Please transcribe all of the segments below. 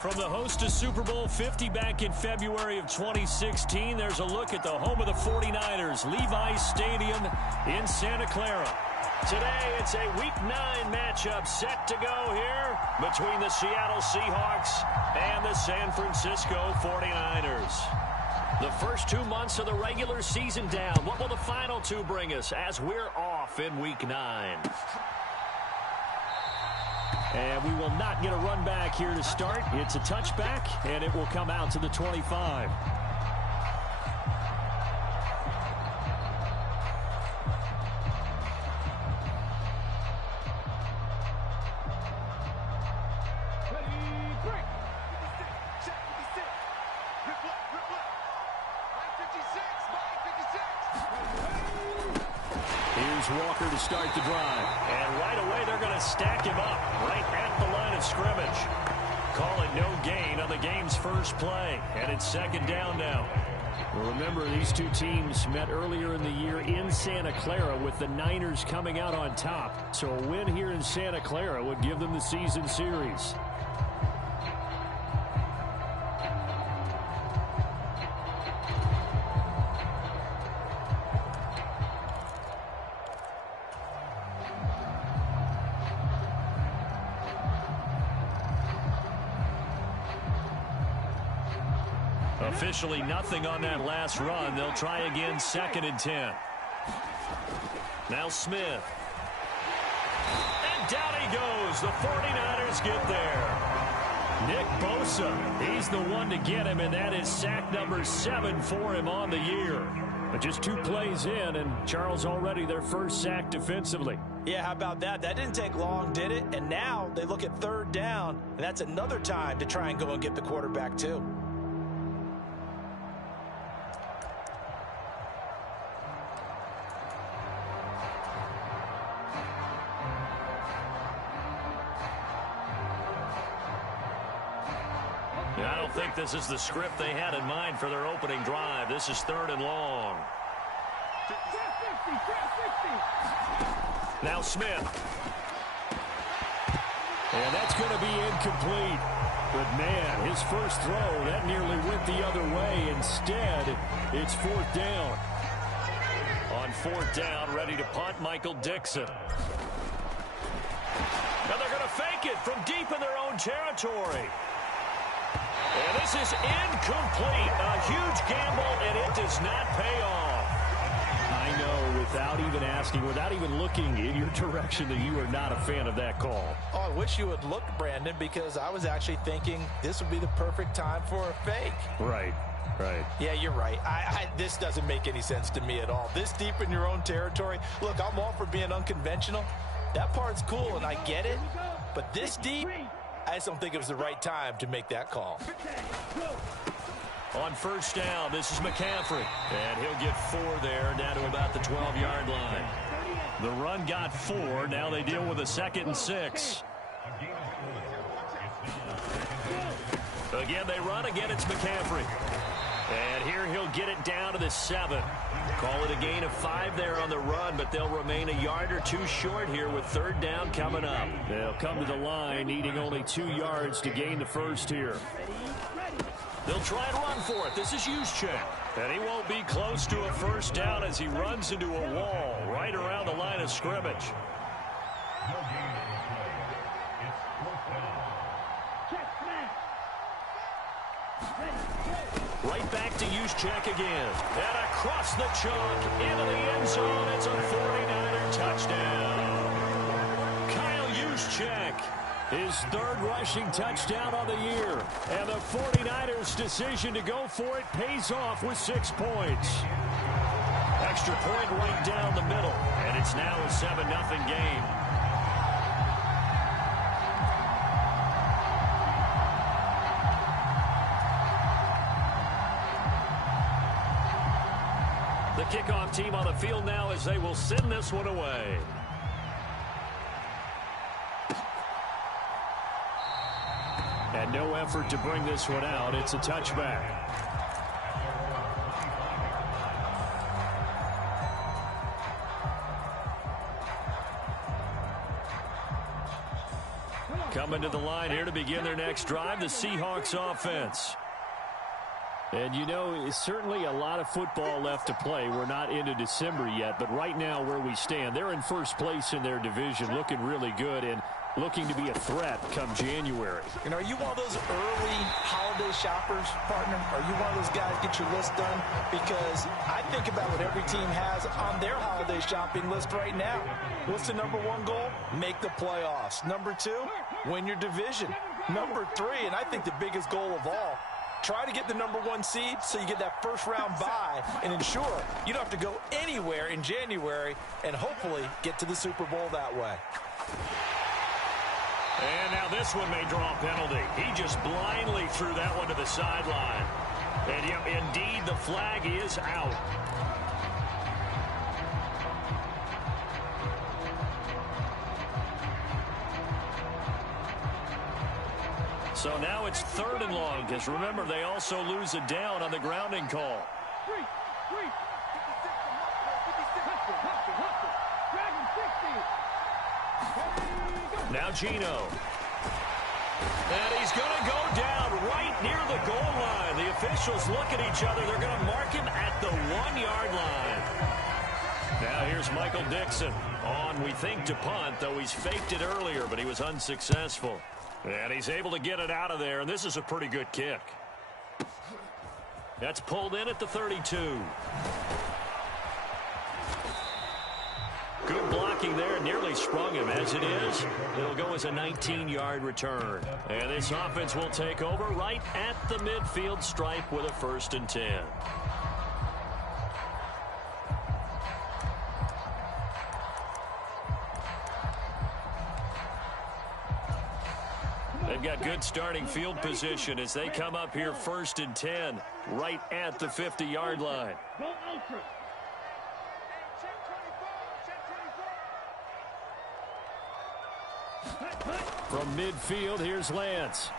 From the host of Super Bowl 50 back in February of 2016, there's a look at the home of the 49ers, Levi's Stadium in Santa Clara. Today, it's a Week 9 matchup set to go here between the Seattle Seahawks and the San Francisco 49ers. The first 2 months of the regular season down. What will the final two bring us as we're off in Week 9? And we will not get a run back here to start. It's a touchback, and it will come out to the 25. Walker to start the drive. And right away, they're going to stack him up right at the line of scrimmage. Call it no gain on the game's first play. And it's second down now. Well, remember, these two teams met earlier in the year in Santa Clara with the Niners coming out on top. So a win here in Santa Clara would give them the season series. Officially nothing on that last run. They'll try again, 2nd and 10. Now Smith. And down he goes. The 49ers get there. Nick Bosa, he's the one to get him, and that is sack number 7 for him on the year. But just 2 plays in, and Charles already their first sack defensively. Yeah, how about that? That didn't take long, did it? And now they look at 3rd down, and that's another time to try and go and get the quarterback too. I don't think this is the script they had in mind for their opening drive. This is 3rd and long. Now Smith. And that's going to be incomplete. But, man, his first throw, that nearly went the other way. Instead, it's 4th down. On 4th down, ready to punt, Michael Dixon. Now they're going to fake it from deep in their own territory. And this is incomplete. A huge gamble, and it does not pay off. I know, without even asking, without even looking in your direction, that you are not a fan of that call. Oh, I wish you would look, Brandon, because I was actually thinking this would be the perfect time for a fake. Right. Yeah, you're right. This doesn't make any sense to me at all. This deep in your own territory. Look, I'm all for being unconventional. That part's cool, and I get it. But this deep, I just don't think it was the right time to make that call. On 1st down, this is McCaffrey. And he'll get 4 there, down to about the 12-yard line. The run got 4. Now they deal with a 2nd and 6. Again, they run. Again, it's McCaffrey. And here he'll get it down to the 7. Call it a gain of 5 there on the run, but they'll remain a yard or 2 short here with 3rd down coming up. They'll come to the line, needing only 2 yards to gain the first here. They'll try and run for it. This is Juszczyk. And he won't be close to a 1st down as he runs into a wall right around the line of scrimmage. Right back to Juszczyk again. And across the chalk into the end zone. It's a 49er touchdown. Kyle Juszczyk, his 3rd rushing touchdown on the year. And the 49ers' decision to go for it pays off with 6 points. Extra point right down the middle. And it's now a 7-0 game. The kickoff team on the field now as they will send this one away. And no effort to bring this one out. It's a touchback. Coming to the line here to begin their next drive, the Seahawks offense. And, you know, certainly a lot of football left to play. We're not into December yet, but right now where we stand, they're in first place in their division, looking really good and looking to be a threat come January. You know, are you one of those early holiday shoppers, partner? Are you one of those guys get your list done? Because I think about what every team has on their holiday shopping list right now. What's the number one goal? Make the playoffs. Number two, win your division. Number three, and I think the biggest goal of all, try to get the number one seed so you get that first round bye and ensure you don't have to go anywhere in January and hopefully get to the Super Bowl that way. And now this one may draw a penalty. He just blindly threw that one to the sideline. And yeah, indeed, the flag is out. So now it's 3rd and long, because remember, they also lose a down on the grounding call. Now Geno. And he's going to go down right near the goal line. The officials look at each other. They're going to mark him at the 1-yard line. Now here's Michael Dixon on, we think, to punt, though he's faked it earlier, but he was unsuccessful. And he's able to get it out of there, and this is a pretty good kick. That's pulled in at the 32. Good blocking there, nearly sprung him. As it is, it'll go as a 19-yard return. And this offense will take over right at the midfield stripe with a 1st and 10. They've got good starting field position as they come up here 1st and 10, right at the 50-yard line. From midfield, here's Lance.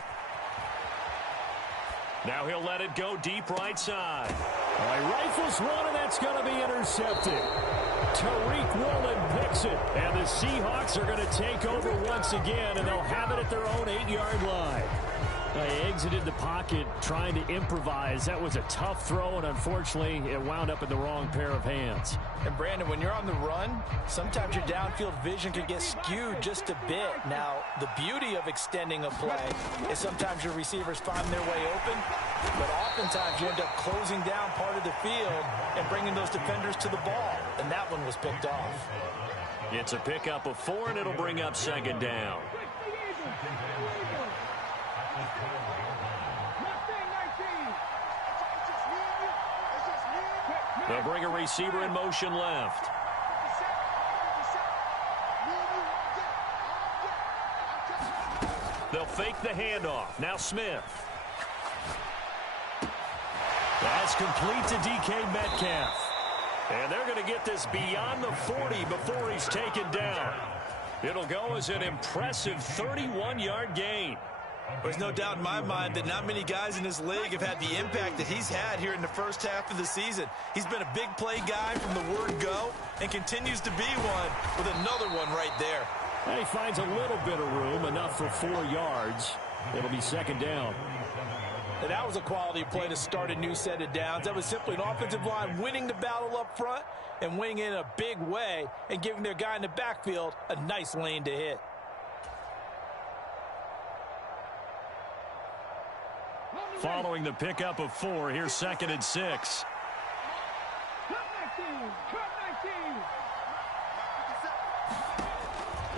Now he'll let it go deep right side. He rifles one, and that's going to be intercepted. Tariq Woolen picks it, and the Seahawks are going to take over once again, and they'll have it at their own 8-yard line. They exited the pocket trying to improvise. That was a tough throw, and unfortunately, it wound up in the wrong pair of hands. And, Brandon, when you're on the run, sometimes your downfield vision can get skewed just a bit. Now, the beauty of extending a play is sometimes your receivers find their way open, but oftentimes you end up closing down part of the field and bringing those defenders to the ball, and that one was picked off. It's a pickup of 4, and it'll bring up 2nd down. They'll bring a receiver in motion left. They'll fake the handoff. Now Smith. That's complete to DK Metcalf. And they're going to get this beyond the 40 before he's taken down. It'll go as an impressive 31-yard gain. There's no doubt in my mind that not many guys in this league have had the impact that he's had here in the first half of the season. He's been a big play guy from the word go and continues to be one with another one right there. And he finds a little bit of room, enough for 4 yards. It'll be 2nd down. And that was a quality play to start a new set of downs. That was simply an offensive line winning the battle up front and winning in a big way and giving their guy in the backfield a nice lane to hit. Following the pickup of 4, here's 2nd and 6.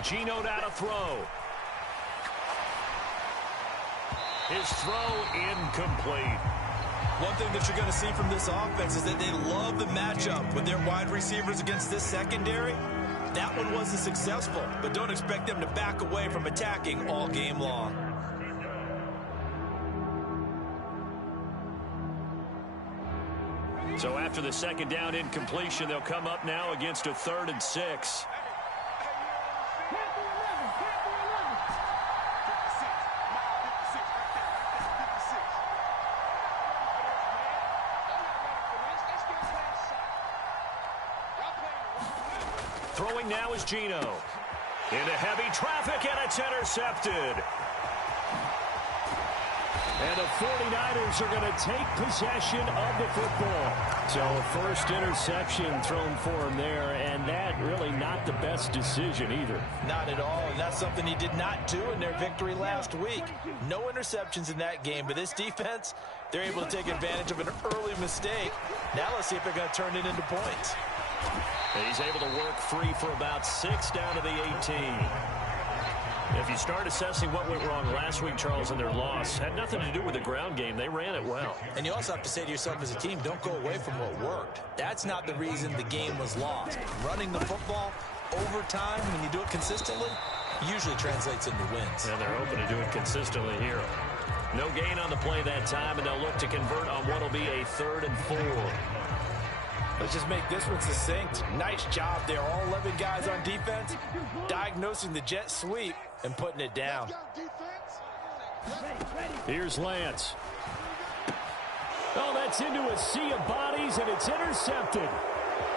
Geno down to throw. His throw incomplete. One thing that you're going to see from this offense is that they love the matchup with their wide receivers against this secondary. That one wasn't successful, but don't expect them to back away from attacking all game long. So after the 2nd down incompletion, they'll come up now against a 3rd and 6. Throwing now is Geno. Into heavy traffic, and it's intercepted. And the 49ers are going to take possession of the football. So a first interception thrown for him there, and that really not the best decision either. Not at all, and that's something he did not do in their victory last week. No interceptions in that game, but this defense, they're able to take advantage of an early mistake. Now let's see if they're going to turn it into points. And he's able to work free for about 6 down to the 18. If you start assessing what went wrong last week, Charles, in their loss, had nothing to do with the ground game. They ran it well. And you also have to say to yourself as a team, don't go away from what worked. That's not the reason the game was lost. Running the football over time, when you do it consistently, usually translates into wins. And they're hoping to do it consistently here. No gain on the play that time, and they'll look to convert on what will be a 3rd and 4. Let's just make this one succinct. Nice job there. All 11 guys on defense diagnosing the jet sweep and putting it down. Here's Lance. Oh, that's into a sea of bodies, and it's intercepted.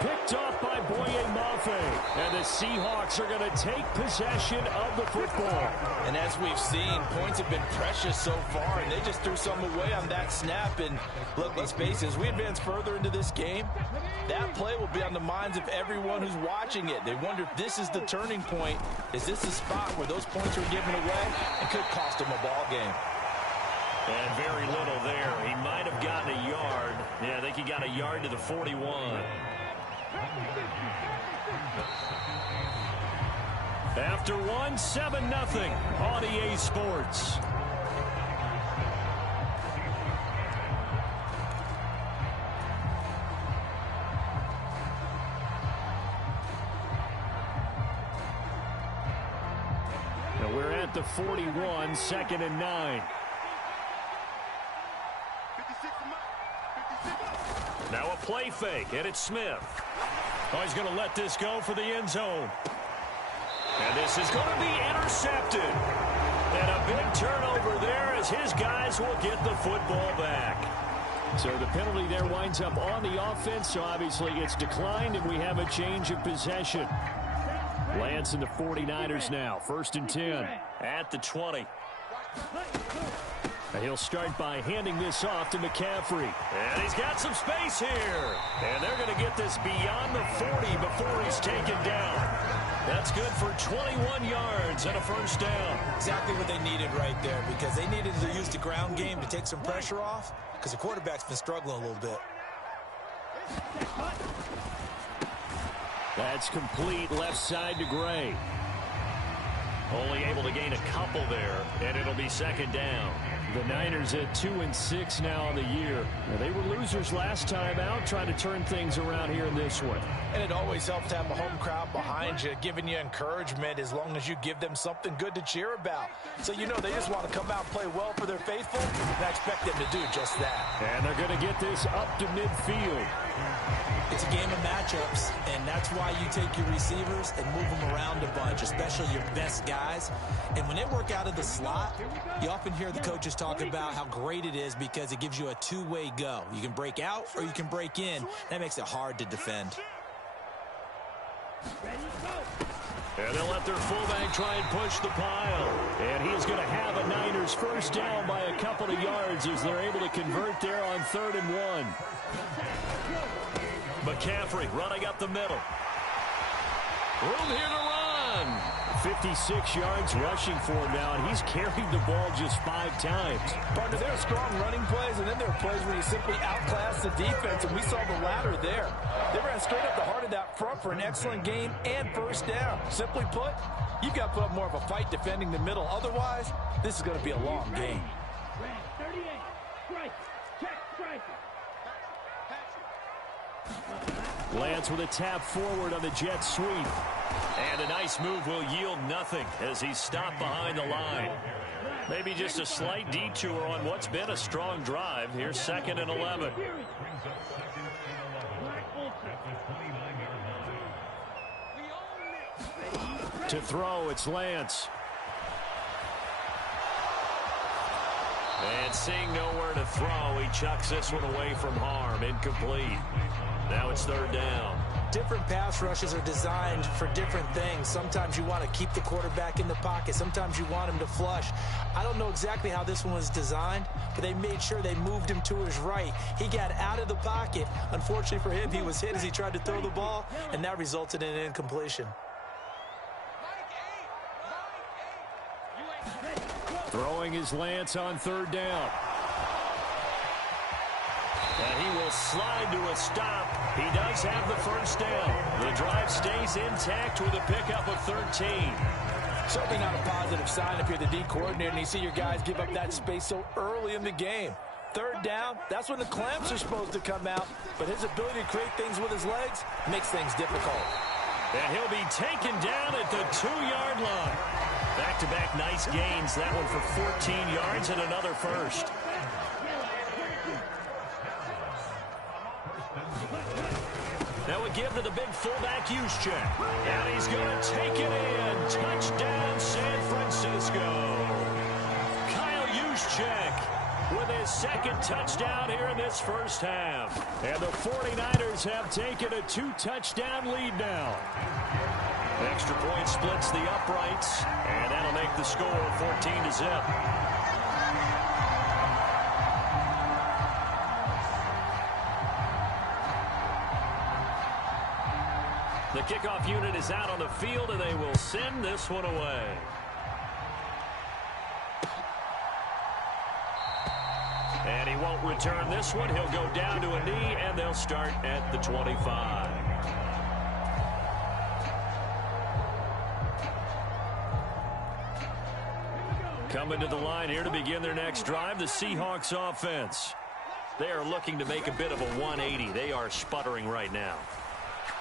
Picked off by Boye Mafe. And the Seahawks are going to take possession of the football. And as we've seen, points have been precious so far, and they just threw some away on that snap. And look, let's face it, as we advance further into this game, that play will be on the minds of everyone who's watching it. They wonder if this is the turning point. Is this a spot where those points are given away and could cost them a ball game? And very little there. He might have gotten a yard. Yeah, I think he got a yard to the 41. After 7-0 on EA Sports. Now we're at the 41, 2nd and 9. Now a play fake, and it's Smith. Oh, he's going to let this go for the end zone. And this is going to be intercepted. And a big turnover there as his guys will get the football back. So the penalty there winds up on the offense, so obviously it's declined, and we have a change of possession. Lance and the 49ers now, 1st and 10 at the 20. He'll start by handing this off to McCaffrey. And he's got some space here. And they're going to get this beyond the 40 before he's taken down. That's good for 21 yards and a 1st down. Exactly what they needed right there, because they needed to use the ground game to take some pressure off, because the quarterback's been struggling a little bit. That's complete left side to Gray. Only able to gain a couple there, and it'll be 2nd down. The Niners at 2-6 now on the year. Now, they were losers last time out, trying to turn things around here in this one. And it always helps to have a home crowd behind you, giving you encouragement as long as you give them something good to cheer about. So you know they just want to come out and play well for their faithful, and I expect them to do just that. And they're going to get this up to midfield. It's a game of matchups, and that's why you take your receivers and move them around a bunch, especially your best guys. And when they work out of the slot, you often hear the coaches talk about how great it is because it gives you a two-way go. You can break out or you can break in. That makes it hard to defend. And they'll let their fullback try and push the pile. And he is going to have a Niners 1st down by a couple of yards as they're able to convert there on 3rd and 1. McCaffrey running up the middle. Room here to run. 56 yards rushing for him now, and he's carried the ball just 5 times. Partner, there are strong running plays, and then there are plays where you simply outclass the defense, and we saw the latter there. They ran straight up the heart of that front for an excellent game and 1st down. Simply put, you've got to put up more of a fight defending the middle. Otherwise, this is going to be a long game. Lance with a tap forward on the jet sweep. And a nice move will yield nothing as he's stopped behind the line. Maybe just a slight detour on what's been a strong drive. Here's 2nd and 11. To throw, it's Lance. And seeing nowhere to throw, he chucks this one away from harm. Incomplete. Now it's 3rd down. different pass rushes are designed for different things. Sometimes you want to keep the quarterback in the pocket. Sometimes you want him to flush. I don't know exactly how this one was designed, but they made sure they moved him to his right. He got out of the pocket. Unfortunately for him, he was hit as he tried to throw the ball, and that resulted in an incompletion. Throwing his Lance on third down. And he will slide to a stop. He does have the first down. The drive stays intact with a pickup of 13. Certainly not a positive sign if you're the D coordinator and you see your guys give up that space so early in the game. Third down, that's when the clamps are supposed to come out. But his ability to create things with his legs makes things difficult. And he'll be taken down at the 2-yard line. Back-to-back nice gains. That one for 14 yards and another first. Now we give to the big fullback Juszczyk. And he's going to take it in. Touchdown, San Francisco. Kyle Juszczyk with his second touchdown here in this first half. And the 49ers have taken a 2-touchdown lead now. Extra point splits the uprights, and that'll make the score 14-0. The kickoff unit is out on the field, and they will send this one away. And he won't return this one. He'll go down to a knee, and they'll start at the 25. Coming to the line here to begin their next drive, the Seahawks offense. They are looking to make a bit of a 180. They are sputtering right now.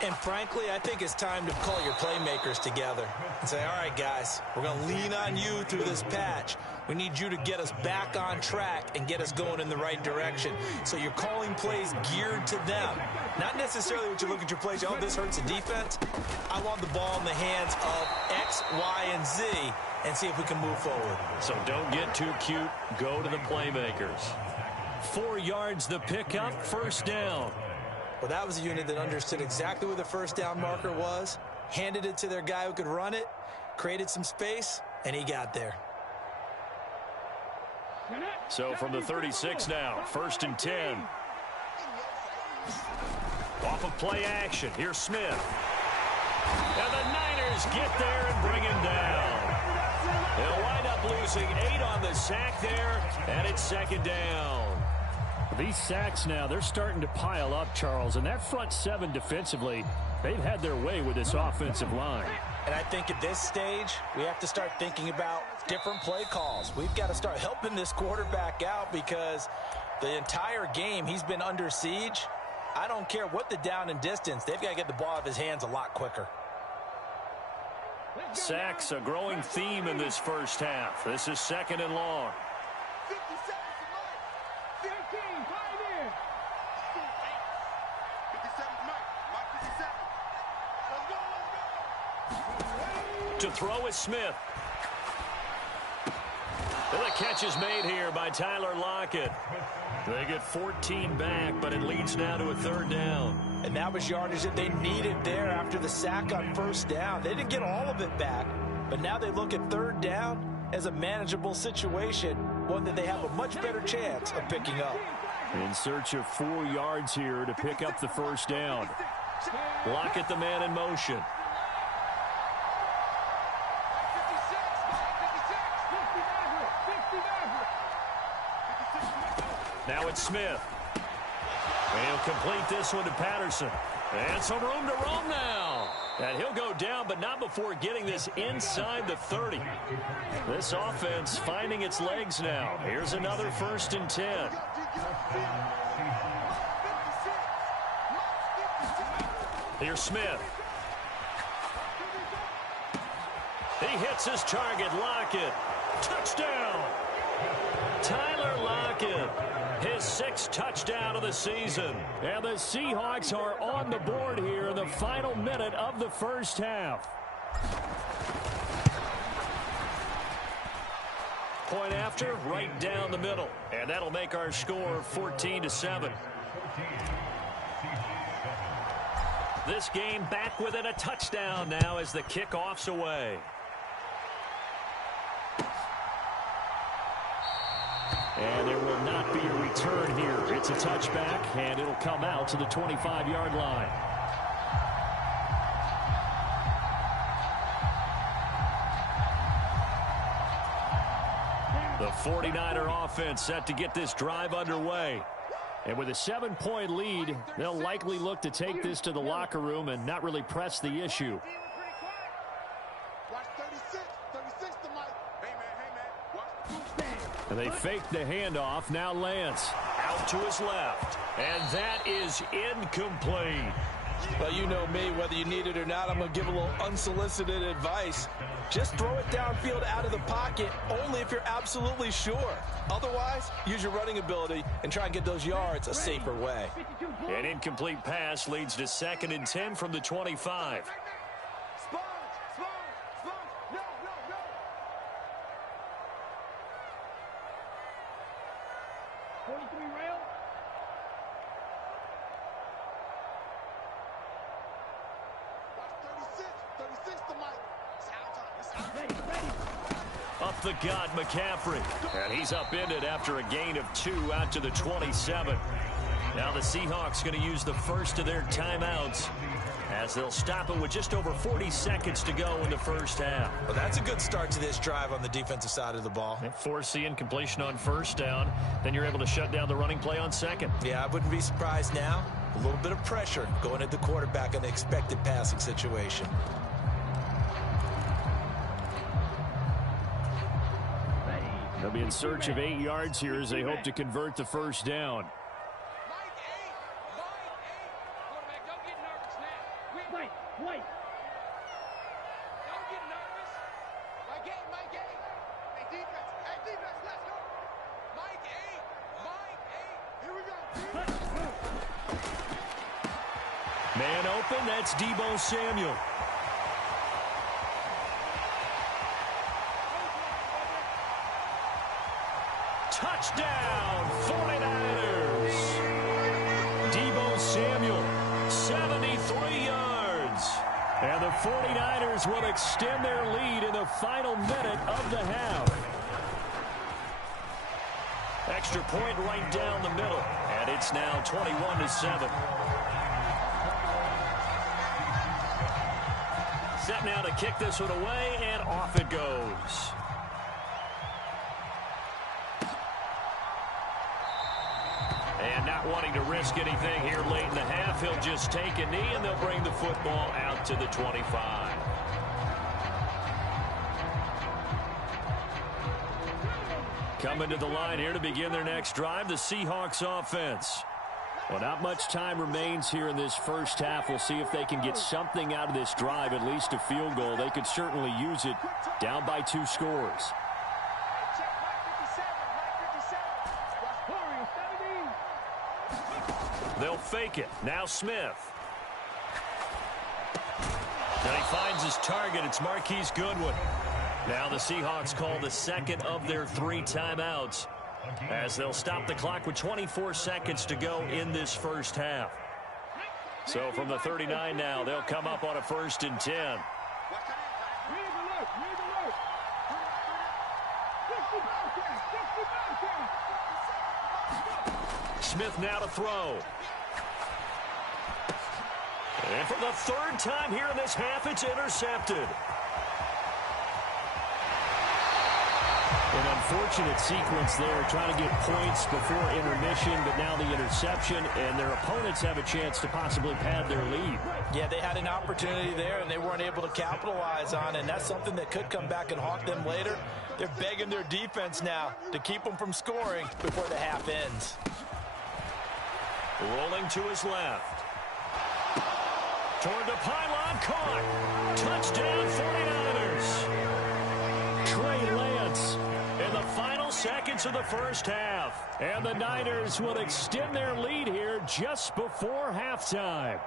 And frankly, I think it's time to call your playmakers together and say, all right, guys, we're going to lean on you through this patch. We need you to get us back on track and get us going in the right direction. So you're calling plays geared to them. Not necessarily what you look at your plays, oh, this hurts the defense. I want the ball in the hands of X, Y, and Z and see if we can move forward. So don't get too cute. Go to the playmakers. 4 yards the pickup, first down. Well, that was a unit that understood exactly where the first down marker was, handed it to their guy who could run it, created some space, and he got there. So from the 36 now, 1st and 10. Off of play action, here's Smith. And the Niners get there and bring him down. They'll wind up losing 8 on the sack there, and it's 2nd down. These sacks now, they're starting to pile up, Charles, and that front 7 defensively, they've had their way with this offensive line. And I think at this stage, we have to start thinking about different play calls. We've got to start helping this quarterback out because the entire game he's been under siege. I don't care what the down and distance, they've got to get the ball out of his hands a lot quicker. Sacks, a growing theme in this first half. This is 2nd and long. To throw is Smith. And the catch is made here by Tyler Lockett. They get 14 back, but it leads now to a 3rd down. And that was yardage that they needed there after the sack on 1st down. They didn't get all of it back, but now they look at 3rd down as a manageable situation, one that they have a much better chance of picking up. In search of 4 yards here to pick up the 1st down. Lockett, the man in motion. Now it's Smith. And he'll complete this one to Patterson. And some room to roam now. And he'll go down, but not before getting this inside the 30. This offense finding its legs now. Here's another 1st and 10. Here's Smith. He hits his target. Lockett. Touchdown. Tyler Lockett. His 6th touchdown of the season. And the Seahawks are on the board here in the final minute of the first half. Point after, right down the middle. And that'll make our score 14-7. This game back within a touchdown now as the kickoff's away. And there will not be a return here. It's a touchback, and it'll come out to the 25-yard line. The 49er offense set to get this drive underway. And with a 7-point lead, they'll likely look to take this to the locker room and not really press the issue. And they fake the handoff. Now Lance out to his left. And that is incomplete. Well, you know me, whether you need it or not, I'm going to give a little unsolicited advice. Just throw it downfield out of the pocket only if you're absolutely sure. Otherwise, use your running ability and try and get those yards a safer way. An incomplete pass leads to 2nd and 10 from the 25. Up the gut, McCaffrey. And he's upended after a gain of 2 out to the 27. Now the Seahawks going to use the first of their timeouts as they'll stop it with just over 40 seconds to go in the first half. Well, that's a good start to this drive on the defensive side of the ball. And force the incompletion on first down. Then you're able to shut down the running play on second. Yeah, I wouldn't be surprised now. A little bit of pressure going at the quarterback in an expected passing situation. They'll be in search of 8 yards here as they hope to convert the first down. Man open, that's Deebo Samuel. Touchdown, 49ers. Deebo Samuel, 73 yards. And the 49ers will extend their lead in the final minute of the half. Extra point right down the middle. And it's now 21-7. Set now to kick this one away, and off it goes. And not wanting to risk anything here late in the half, he'll just take a knee, and they'll bring the football out to the 25. Coming to the line here to begin their next drive, the Seahawks offense. Well, not much time remains here in this first half. We'll see if they can get something out of this drive, at least a field goal. They could certainly use it down by 2 scores. They'll fake it. Now Smith. And he finds his target. It's Marquise Goodwin. Now the Seahawks call the second of their 3 timeouts, as they'll stop the clock with 24 seconds to go in this first half. So from the 39 now, they'll come up on a 1st and 10. Smith now to throw. And for the 3rd time here in this half, it's intercepted. An unfortunate sequence there, trying to get points before intermission, but now the interception, and their opponents have a chance to possibly pad their lead. Yeah, they had an opportunity there, and they weren't able to capitalize on it, and that's something that could come back and haunt them later. They're begging their defense now to keep them from scoring before the half ends. Rolling to his left. Toward the pylon, caught. Touchdown, 49ers. Trey Lance in the final seconds of the first half. And the Niners will extend their lead here just before halftime.